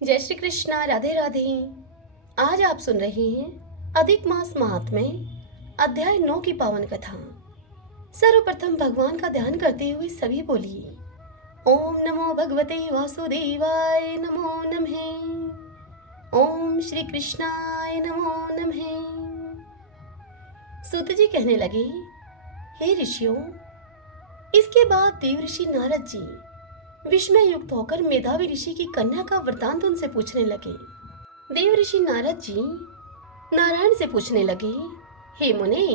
जय श्री कृष्णा, राधे राधे। आज आप सुन रहे हैं अधिक मास महात्म्य अध्याय 9 की पावन कथा। सर्वप्रथम भगवान का ध्यान करते हुए सभी बोलिए ओम नमो भगवते वासुदेवाय नमो नमः। ओम श्री कृष्णाय नमो नमः। सूत जी कहने लगे, हे ऋषियों, इसके बाद देव ऋषि नारद जी विस्मय युक्त होकर मेधावी ऋषि की कन्या का वृतांत उनसे पूछने लगे। देव ऋषि नारद जी नारायण से पूछने लगे, हे मुने,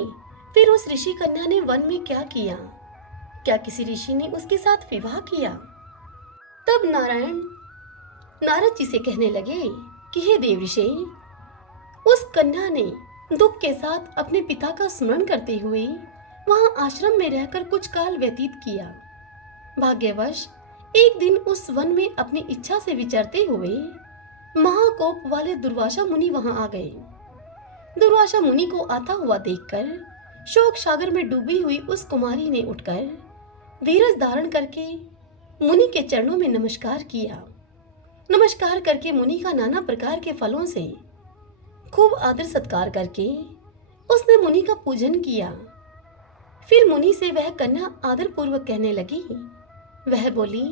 फिर उस ऋषि कन्या ने वन में क्या किया? क्या किसी ऋषि ने उसके साथ विवाह किया? तब नारायण नारद जी से कहने लगे कि हे देव ऋषि, उस कन्या ने दुख के साथ अपने पिता का स्मरण करते हुए वहां आश्रम में रहकर कुछ काल व्यतीत किया। भाग्यवश एक दिन उस वन में अपनी इच्छा से विचरते हुए महाकोप वाले दुर्वासा मुनि वहां आ गए। दुर्वासा मुनि को आता हुआ देखकर शोक सागर में डूबी हुई उस कुमारी ने उठकर धीरज धारण करके मुनि के चरणों में नमस्कार किया। नमस्कार करके मुनि का नाना प्रकार के फलों से खूब आदर सत्कार करके उसने मुनि का पूजन किया। फिर मुनि से वह कन्या आदर पूर्वक कहने लगी। वह बोली,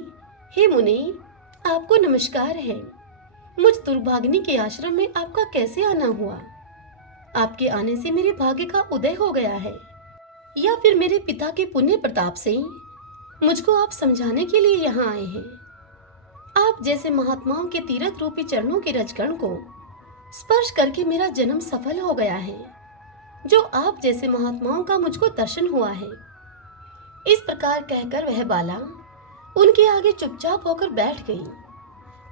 हे मुनि, आपको नमस्कार है। मुझ दुर्भागिनी के आश्रम में आपका कैसे आना हुआ? आपके आने से मेरे भाग्य का उदय हो गया है, या फिर मेरे पिता के पुण्य प्रताप से मुझको आप समझाने के लिए यहाँ आए हैं? आप जैसे महात्माओं के तीर्थ रूपी चरणों के रजकण को स्पर्श करके मेरा जन्म सफल हो गया है। जो आप जैसे महात्माओं का मुझको दर्शन हुआ है। इस प्रकार कहकर वह बाला उनके आगे चुपचाप होकर बैठ गई।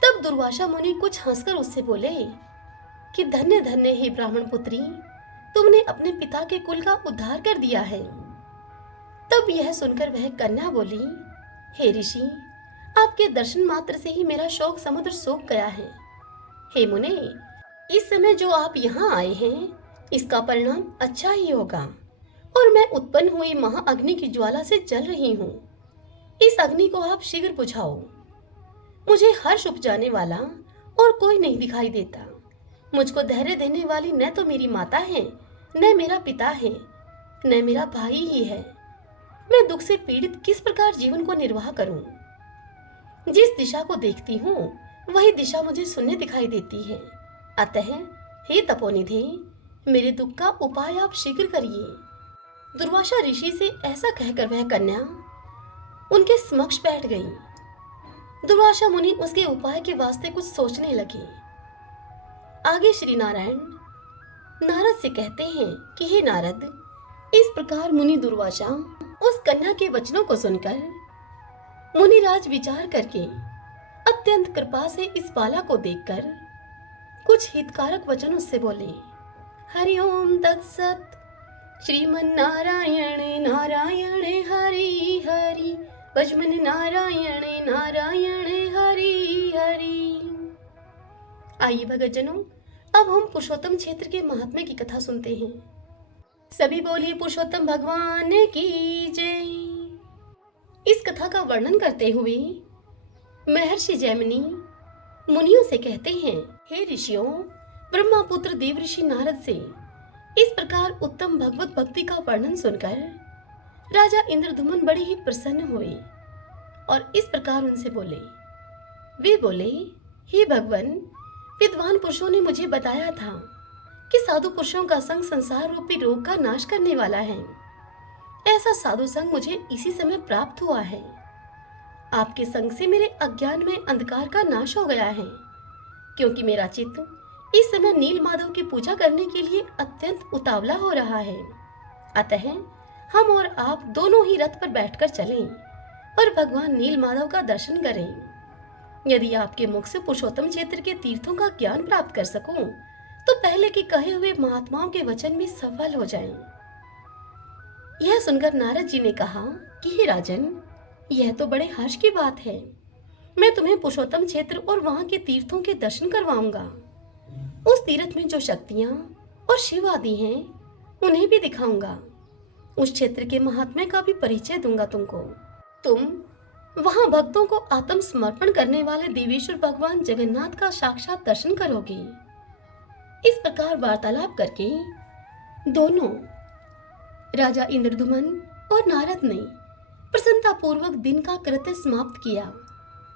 तब दुर्वासा मुनि कुछ हंसकर उससे बोले कि धन्य धन्य हे ब्राह्मण पुत्री, तुमने अपने पिता के कुल का उद्धार कर दिया है। तब यह सुनकर वह कन्या बोली, हे ऋषि, आपके दर्शन मात्र से ही मेरा शोक समुद्र सूख गया है। हे मुने, इस समय जो आप यहाँ आए हैं, इसका परिणाम अच्छा ही होगा, और मैं उत्पन्न हुई महाअग्नि की ज्वाला से जल रही हूँ। इस अग्नि को आप शीघ्र बुझाओ। मुझे हर्ष उपजाने वाला और कोई नहीं दिखाई देता। मुझको धैर्य देने वाली न तो मेरी माता है, न मेरा पिता है, न मेरा भाई ही है। मैं दुख से पीड़ित किस प्रकार जीवन को निर्वाह करूं? जिस दिशा को देखती हूँ वही दिशा मुझे शून्य दिखाई देती है। अतः हे तपोनिधि, मेरे दुख का उपाय आप शीघ्र करिए। दुर्वासा ऋषि से ऐसा कहकर वह कन्या उनके समक्ष बैठ गई। दुर्वासा मुनि उसके उपाय के वास्ते कुछ सोचने लगे। आगे श्री नारायण नारद से कहते हैं कि हे नारद, इस प्रकार मुनि दुर्वासा उस कन्या के वचनों को सुनकर मुनिराज विचार करके अत्यंत कृपा से इस बाला को देखकर कुछ हितकारक वचन उससे बोले। हरि ओम तत्सत। श्रीमन्नारायण नारायण हरि हरि, भजमन नारायण नारायण हरि हरि। आइए भगतजनों, अब हम पुरुषोत्तम क्षेत्र के महात्म्य की कथा सुनते हैं। सभी बोलिए पुरुषोत्तम भगवान की जय। इस कथा का वर्णन करते हुए महर्षि जैमिनी मुनियों से कहते हैं, हे ऋषियों, ब्रह्मापुत्र देव ऋषि नारद से इस प्रकार उत्तम भगवत भक्ति का वर्णन सुनकर राजा इंद्रद्युम्न बड़े ही प्रसन्न हुए और इस प्रकार उनसे बोले। वे बोले, हे भगवन, विद्वान पुरुषों ने मुझे बताया था कि साधु पुरुषों का संग संसार रूपी रोग का नाश करने वाला है। ऐसा साधु संग मुझे इसी समय प्राप्त हुआ है। आपके संग से मेरे अज्ञान में अंधकार का नाश हो गया है, क्योंकि मेरा चित्त इस समय नील माधव की पूजा करने के लिए अत्यंत उतावला हो रहा है। अतः हम और आप दोनों ही रथ पर बैठकर चलें और भगवान नील माधव का दर्शन करें। यदि आपके मुख से पुरुषोत्तम क्षेत्र के तीर्थों का ज्ञान प्राप्त कर सकूं, तो पहले के कहे हुए महात्माओं के वचन भी सफल हो जाएं। यह सुनकर नारद जी ने कहा कि हे राजन, यह तो बड़े हर्ष की बात है। मैं तुम्हें पुरुषोत्तम क्षेत्र और वहां के तीर्थों के दर्शन करवाऊंगा। उस तीर्थ में जो शक्तियां और शिव आदि हैं, उन्हें भी दिखाऊंगा। उस क्षेत्र के महात्म्य का भी परिचय दूंगा तुमको। तुम वहां भक्तों को आत्मसमर्पण करने वाले देवेश्वर भगवान जगन्नाथ का साक्षात दर्शन करोगे। इस प्रकार वार्तालाप करके दोनों राजा इंद्रदुमन और नारद ने प्रसन्नता पूर्वक दिन का कृत्य समाप्त किया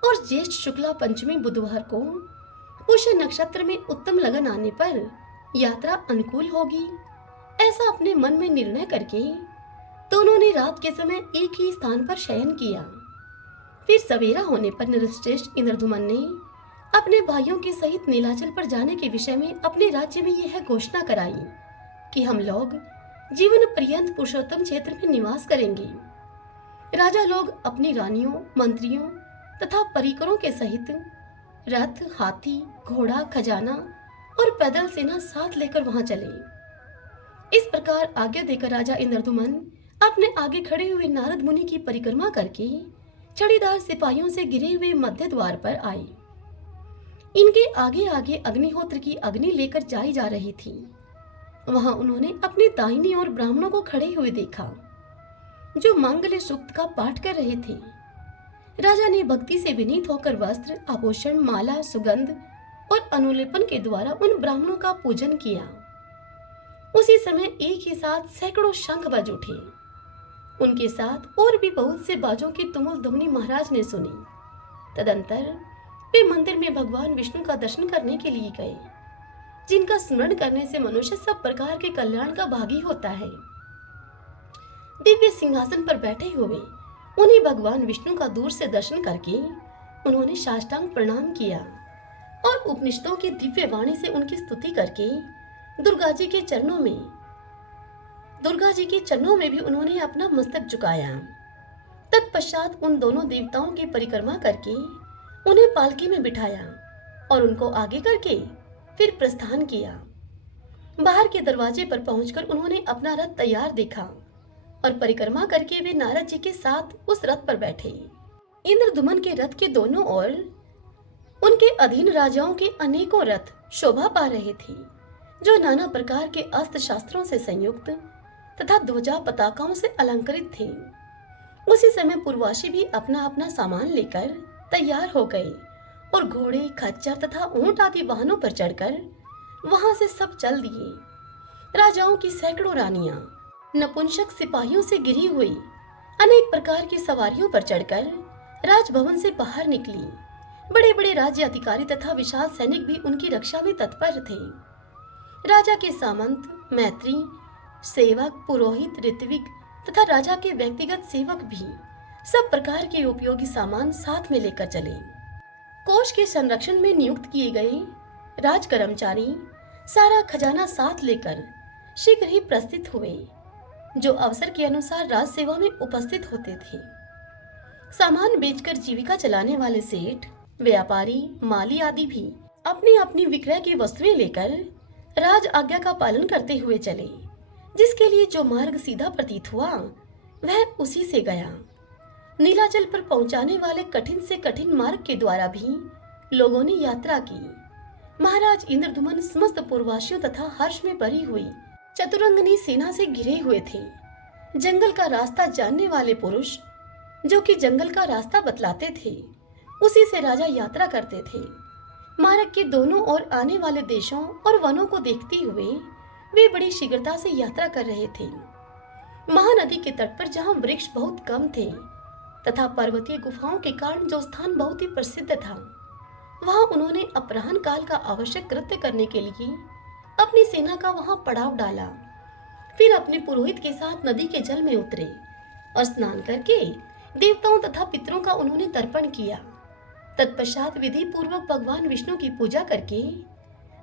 और ज्येष्ठ शुक्ला पंचमी बुधवार को पुष्य नक्षत्र में उत्तम लगन आने पर यात्रा अनुकूल होगी, ऐसा अपने मन में निर्णय करके दोनों ने रात के समय एक ही स्थान पर शयन किया। फिर सवेरा होने पर नरश्रेष्ठ इंद्रदुमन ने अपने भाइयों के सहित नीलाचल पर जाने के विषय में अपने राज्य में यह घोषणा कराई कि हम लोग जीवन पर्यंत पुरुषोत्तम क्षेत्र में निवास करेंगे। राजा लोग अपनी रानियों, मंत्रियों तथा परिकरों के सहित रथ, हाथी, घोड़ा, खजाना और पैदल सेना साथ लेकर वहां चले। इस प्रकार आज्ञा देकर राजा इंद्रदुमन अपने आगे खड़े हुए नारद मुनि की परिक्रमा करके छड़ीदार सिपाहियों से घिरे हुए मध्य द्वार पर आए। इनके आगे आगे अग्निहोत्र की अग्नि लेकर जाई जा रही थी। वहां उन्होंने अपनी दाहिनी ओर ब्राह्मणों को खड़े हुए देखा जो मांगल्य सूक्त का पाठ कर रहे थे। राजा ने भक्ति से विनीत होकर वस्त्र, आभूषण, माला, सुगंध और अनुलेपन के द्वारा उन ब्राह्मणों का पूजन किया। उसी समय एक ही साथ सैकड़ों शंख बज उठे। उनके साथ और भी बहुत से बाजों की तुमुल ध्वनि महाराज ने सुनी। तदंतर वे मंदिर में भगवान विष्णु का दर्शन करने के लिए गए, जिनका स्मरण करने से मनुष्य सब प्रकार के कल्याण का भागी होता है। दिव्य सिंहासन पर बैठे हुए उन्हीं भगवान विष्णु का दूर से दर्शन करके उन्होंने साष्टांग प्रणाम किया और उपनिषदों की दिव्य वाणी से उनकी स्तुति करके दुर्गा जी के चरणों में भी उन्होंने अपना मस्तक झुकाया। तत्पश्चात उन दोनों देवताओं की परिक्रमा करके उन्हें पालकी में बिठाया और उनको आगे करके फिर प्रस्थान किया। बाहर के दरवाजे पर पहुंचकर उन्होंने अपना रथ तैयार देखा और परिक्रमा करके वे नारद जी के साथ उस रथ पर बैठे। इंद्रदुमन के रथ के दोनों ओर उनके अधीन राजाओं के अनेकों रथ शोभा पा रहे थे, जो नाना प्रकार के अस्त्र शास्त्रों से संयुक्त तथा ध्वजा पताकाओं से अलंकृत थे। उसी समय पूर्ववासी भी अपना अपना सामान लेकर तैयार हो गए और घोड़े, खच्चर तथा ऊंट आदि वाहनों पर चढ़कर वहां से सब चल दिए। राजाओं की सैकड़ों रानियां नपुंसक सिपाहियों से घिरी हुई अनेक प्रकार की सवारियों पर चढ़कर राजभवन से बाहर निकली। बड़े बड़े राज्य अधिकारी तथा विशाल सैनिक भी उनकी रक्षा में तत्पर थे। राजा के सामंत, मैत्री, सेवक, पुरोहित, ऋत्विक तथा राजा के व्यक्तिगत सेवक भी सब प्रकार के उपयोगी सामान साथ में लेकर चले। कोष के संरक्षण में नियुक्त किए गए राज कर्मचारी सारा खजाना साथ लेकर शीघ्र ही प्रस्थित हुए, जो अवसर के अनुसार राज सेवा में उपस्थित होते थे। सामान बेचकर जीविका चलाने वाले सेठ, व्यापारी, माली आदि भी अपनी अपनी विक्रय की वस्तुएं लेकर राज आज्ञा का पालन करते हुए चले। जिसके लिए जो मार्ग सीधा प्रतीत हुआ वह उसी से गया। नीलाचल पर पहुंचाने वाले कठिन से कठिन मार्ग के द्वारा भी लोगों ने यात्रा की। महाराज इंद्रदुमन समस्त पूर्ववासियों तथा हर्ष में भरी हुई चतुरंगनी सेना से घिरे हुए थे। जंगल का रास्ता जानने वाले पुरुष जो कि जंगल का रास्ता बतलाते थे, उसी से राजा यात्रा करते थे। मार्ग के दोनों ओर आने वाले देशों और वनों को देखते हुए वे बड़ी शीघ्रता से यात्रा कर रहे थे। महानदी के तट पर जहाँ वृक्ष बहुत कम थे तथा पर्वतीय गुफाओं के कारण जो स्थान बहुत ही प्रसिद्ध था, वहां उन्होंने अपराह्न काल का आवश्यक कृत्य करने के लिए अपनी सेना का वहां पड़ाव डाला। फिर अपने पुरोहित के साथ नदी के जल में उतरे और स्नान करके देवताओं तथा पितरों का उन्होंने तर्पण किया। तत्पश्चात विधि पूर्वक भगवान विष्णु की पूजा करके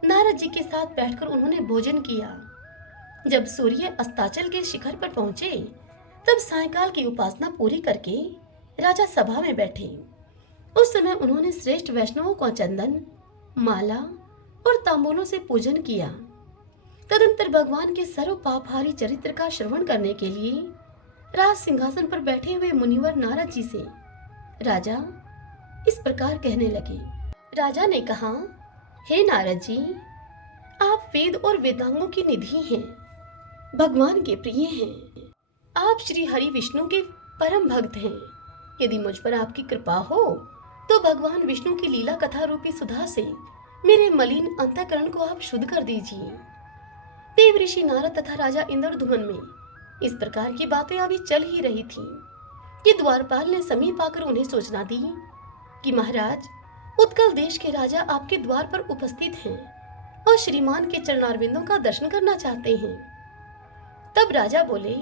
नारद जी के साथ बैठकर उन्होंने भोजन किया। जब सूर्य अस्ताचल के शिखर पर पहुंचे तब सायंकाल की उपासना पूरी करके राजा सभा में बैठे। उस समय उन्होंने श्रेष्ठ वैष्णवों को चंदन, माला और तांबूलों से पूजन किया। तदंतर भगवान के सर्व पापहारी चरित्र का श्रवण करने के लिए राज सिंहासन पर बैठे हुए मुनिवर नारद जी से राजा इस प्रकार कहने लगे। राजा ने कहा, हे नारद जी, आप वेद और वेदांगों की निधि हैं, भगवान के प्रिय हैं। आप श्री हरि विष्णु के परम भक्त हैं। यदि मुझ पर आपकी कृपा हो तो भगवान विष्णु की लीला कथा रूपी सुधा से मेरे मलिन अंतःकरण को आप शुद्ध कर दीजिए। देव ऋषि नारद तथा राजा इंद्रद्युम्न में इस प्रकार की बातें अभी चल ही रही थी कि द्वारपाल ने समीप आकर उन्हें सूचना दी कि महाराज, उत्कल देश के राजा आपके द्वार पर उपस्थित हैं और श्रीमान के चरणारविंदों का दर्शन करना चाहते हैं। तब राजा बोले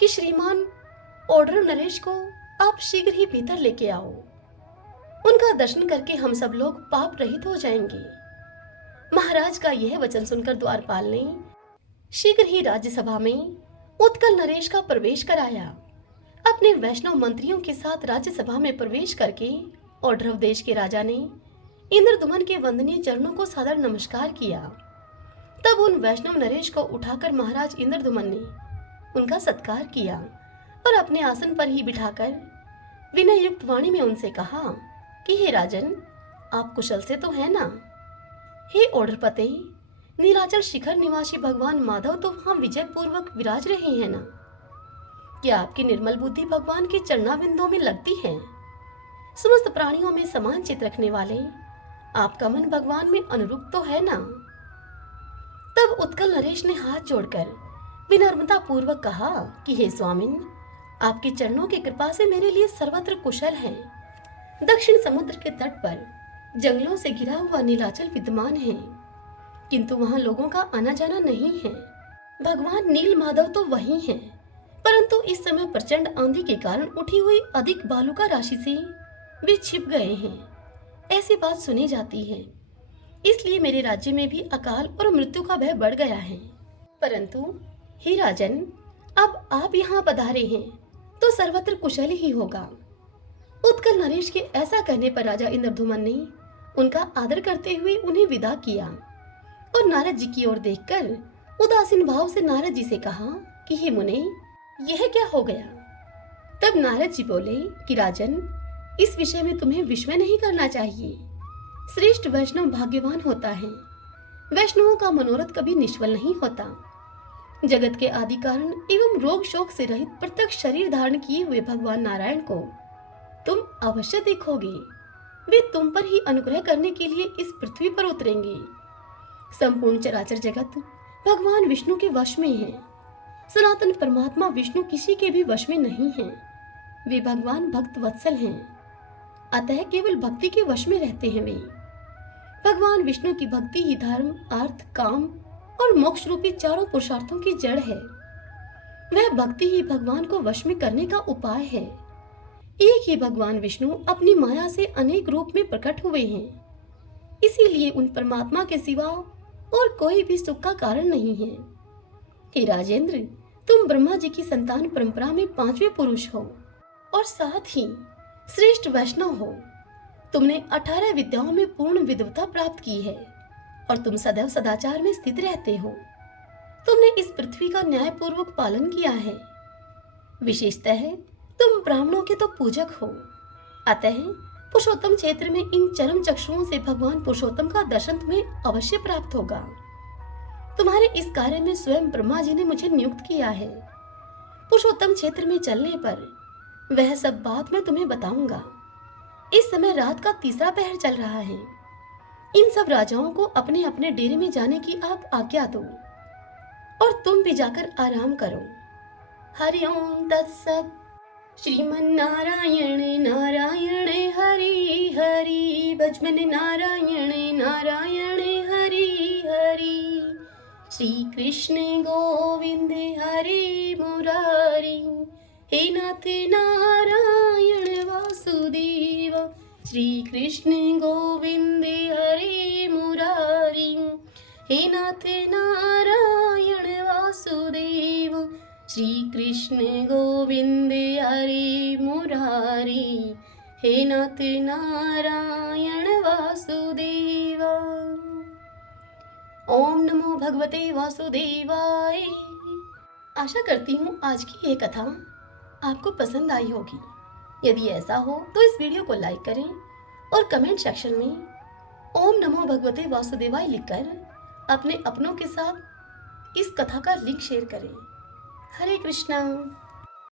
कि श्रीमान ऑर्डर नरेश को आप शीघ्र ही भीतर लेके आओ। उनका दर्शन करके हम सब लोग पाप रहित हो जाएंगे। महाराज का यह वचन सुनकर द्वारपाल ने शीघ्र ही राज्यसभा में उत्कल नरेश का प्रवेश कराया। अपने वैष्णव मंत्रियों के साथ राज्यसभा में प्रवेश करके औड्रव देश के राजा ने इंद्रद्युम्न के वंदनीय चरणों को सादर नमस्कार किया। तब उन वैष्णव नरेश को उठाकर महाराज इंद्रद्युम्न ने उनका सत्कार किया और अपने आसन पर ही बिठाकर विनय युक्त वाणी में उनसे कहा कि हे राजन, आप कुशल से तो है ना? हे ओढ़रपते, नीलाचल शिखर निवासी भगवान माधव तो वहां विजय पूर्वक विराज रहे हैं ना? क्या आपकी निर्मल बुद्धि भगवान के चरणाविंदों में लगती है? समस्त प्राणियों में समान चित रखने वाले आपका मन भगवान में अनुरूप तो है ना? तब उत्कल नरेश ने हाथ जोड़कर विनम्रता पूर्वक कहा कि हे स्वामिन, आपके चरणों की कृपा से मेरे लिए सर्वत्र कुशल है। दक्षिण समुद्र के तट पर जंगलों से घिरा हुआ नीलाचल विद्यमान है, किंतु वहां लोगों का आना जाना नहीं है। भगवान नील माधव तो वही हैं, परंतु इस समय प्रचंड आंधी के कारण उठी हुई अधिक बालुका राशि से वे छिप गए हैं, ऐसी बात सुनी जाती है। इसलिए मेरे राज्य में भी अकाल और मृत्यु का भय बढ़ गया है। परंतु हे राजन, अब आप यहाँ पधारे हैं तो सर्वत्र कुशल ही होगा। उत्कल नरेश के ऐसा कहने पर राजा इंद्रद्युम्न ने उनका आदर करते हुए उन्हें विदा किया और नारद जी की ओर देखकर उदासीन भाव से नारद जी से कहा कि हे मुने, यह क्या हो गया? तब नारद जी बोले कि राजन, इस विषय में तुम्हें विस्मय नहीं करना चाहिए। श्रेष्ठ वैष्णव भाग्यवान होता है। वैष्णवों का मनोरथ कभी निष्फल नहीं होता। जगत के आदि कारण एवं रोग शोक से रहित प्रत्यक्ष शरीर धारण किए हुए भगवान नारायण को तुम अवश्य देखोगे। वे तुम पर ही अनुग्रह करने के लिए इस पृथ्वी पर उतरेंगे। संपूर्ण चराचर जगत भगवान विष्णु के वश में है। सनातन परमात्मा विष्णु किसी के भी वश में नहीं है। वे भगवान भक्त वत्सल हैं, अतः केवल भक्ति के वश में रहते हैं। वे भगवान विष्णु की भक्ति ही धर्म, अर्थ, काम और मोक्ष रूपी चारों पुरुषार्थों की जड़ है। वह भक्ति ही भगवान को वश में करने का उपाय है। एक ही भगवान विष्णु अपनी माया से अनेक रूप में प्रकट हुए हैं, इसीलिए उन परमात्मा के सिवा और कोई भी सुख का कारण नहीं है। हे राजेंद्र, तुम ब्रह्मा जी की संतान परंपरा में पांचवें पुरुष हो और साथ ही श्रेष्ठ वैष्णव हो। तुमने 18 विद्याओं में पूर्ण विद्वता प्राप्त की है और तुम सदैव सदाचार में स्थित रहते हो। तुमने इस पृथ्वी का न्याय पूर्वक पालन किया है। विशेषतः तुम ब्राह्मणों के तो पूजक हो, अतः पुरुषोत्तम क्षेत्र में इन चरम चक्षुओं से भगवान पुरुषोत्तम का दर्शन तुम्हें अवश्य प्राप्त होगा। तुम्हारे इस कार्य में स्वयं ब्रह्मा जी ने मुझे नियुक्त किया है। पुरुषोत्तम क्षेत्र में चलने पर वह सब बात मैं तुम्हें बताऊंगा। इस समय रात का तीसरा पहर चल रहा है। इन सब राजाओं को अपने अपने डेरे में जाने की आप आज्ञा दो और तुम भी जाकर आराम करो। हरिओम तत्सत। श्रीमन्नारायण नारायण हरि हरि, भजमन नारायण नारायण हरि हरि। श्री कृष्ण गोविंद हरि मुरारी, हे नाथ नारायण वासुदेव। श्री कृष्ण गोविंद हरि मुरारी, हे नाथ नारायण वासुदेव। श्री कृष्ण गोविंद हरि मुरारी, हे नाथ नारायण वासुदेव। ओम नमो भगवते वासुदेवाय। आशा करती हूँ आज की ये कथा आपको पसंद आई होगी। यदि ऐसा हो तो इस वीडियो को लाइक करें और कमेंट सेक्शन में ओम नमो भगवते वासुदेवाय लिखकर अपने अपनों के साथ इस कथा का लिंक शेयर करें। हरे कृष्णा।